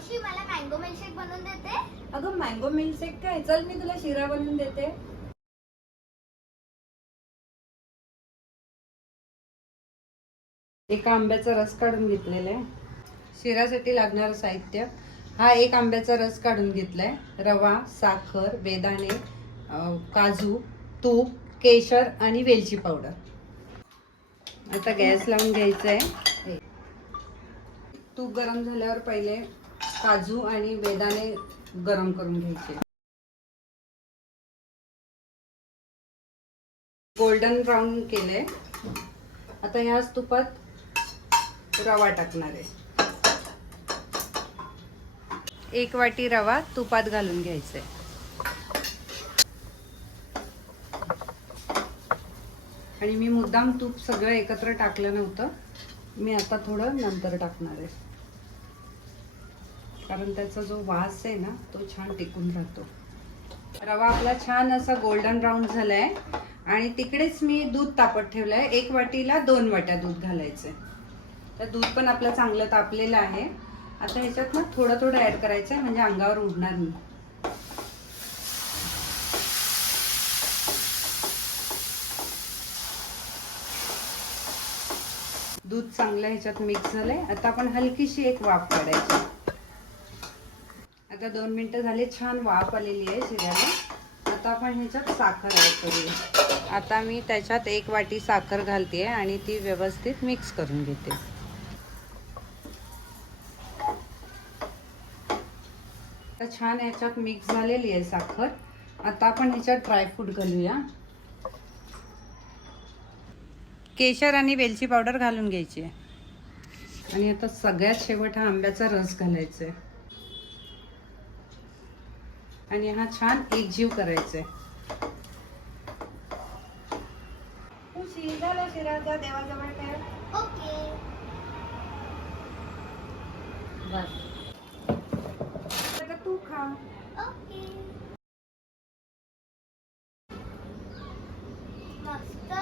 मावशी मला mango milkshake बनवून देते? अगं मँगो मिल्कशेक काय, चल मी तुला शिरा बनवून देते. एका आंब्याचा रस काढून घेतलेला आहे. शिरासाठी लागणारं साहित्य, हा एक आंब्याचा रस काढून घेतलाय, रवा, साखर, बेदाणे, काजू, तूप, केशर आणि वेलची पावडर. आता गॅस लावून घ्यायचा आहे. तूप गरम झाल्यावर पहिले काजू आणि बेदाणे गरम करून घ्यायचे. गोल्डन ब्राऊन केले. आता ह्याच तुपात रवा टाकणार आहे. 1 वाटी रवा तुपात घालून घ्यायचा आहे. आणि मी मुद्दाम तूप सगळं एकत्र टाकलं नव्हतं, मी आता थोडं नंतर टाकणार आहे, कारण त्याचा जो वास आहे ना तो छान टिकून राहतो. रवा आपला छान असा गोल्डन ब्राऊन झालाय आणि तिकडेच मी दूध तापत ठेवलंय. 1 वाटीला 2 वाट्या दूध घालायचंय. तर दूध पण आपलं चांगलं तापलेलं आहे. आता ह्याच्यात ना थोडं थोडं ऍड करायचंय, म्हणजे अंगावर उडणार नाही. दूध चांगलं ह्याच्यात मिक्स झालंय. आता आपण हलकीशी एक वाफ काढायची. आता 2 मिनिटं झाले, छान वाफ आलेली आहे शिऱ्याला. आता आपण ह्याच्यात साखर ऍड करूया. आता मी त्याच्यात 1 वाटी साखर घालते आणि ती व्यवस्थित मिक्स करून घेते. आता छान ह्याच्यात मिक्स झालेली आहे साखर. आता आपण ह्याच्यात ड्रायफ्रूट घालूया. केशर आणि वेलची पावडर घालून घ्यायची आहे. आणि आता सगळ्यात शेवट हा आंब्याचा रस घालायचा आहे आणि हा छान एकजीव करायचा आहे. झाला शिरा, जा देवाजवळ काय. ओके. बस आता तू खा. ओके. मस्त.